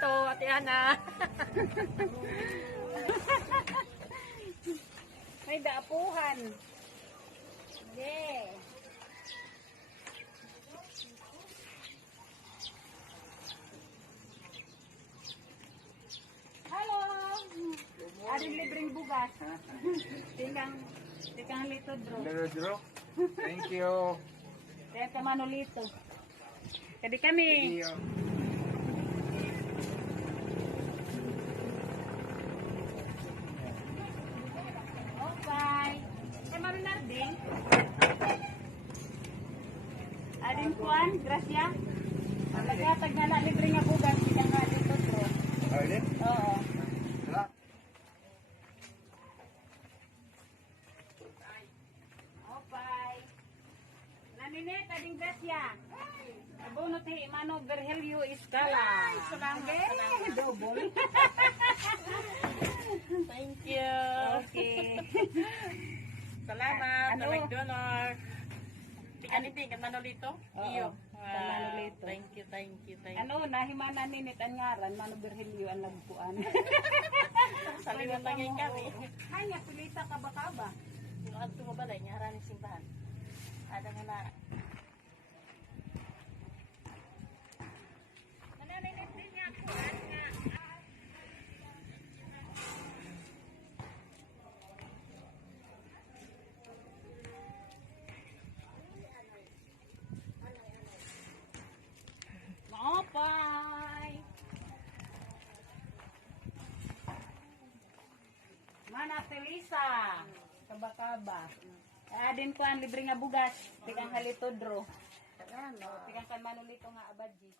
Manolito, Ate Ana. May daapuhan. Yeah. Halo. Ading libreng bugas. Tikang lito, bro. Dro. Thank you. Kaya ka Manolito. Jadi kami. Thank you. Okay. Kaya Marinarding. Ading kuan, grasya. Pagkatag na libre nga bugas, tikang nga dito, bro. Alin? Oo. Wala. Okay. Naninet, ading grasya. Abono ti Mano Virgilio Escala. Ay, salamat. Double. Thank you. Okay. Salamat. Ano? Nag-donor. Tingnan Manolito? Oo, Iyo. sa Manolito. Thank you. Ano, nahimana ninit ang ngaran, Mano Virgilio ang nagpuan. Saliwan lang yung kami. Ay, napilita ka ba ka ba? Yung adto mo balay, nga harani simbahan. Ada nga na. Mananinet din niya kuan nga. Mopay! Mana Felisa, kaba-kaba. Adin ko ang libre nga bugas, tigang halitodro. Tigang kan Manolito nga abadji.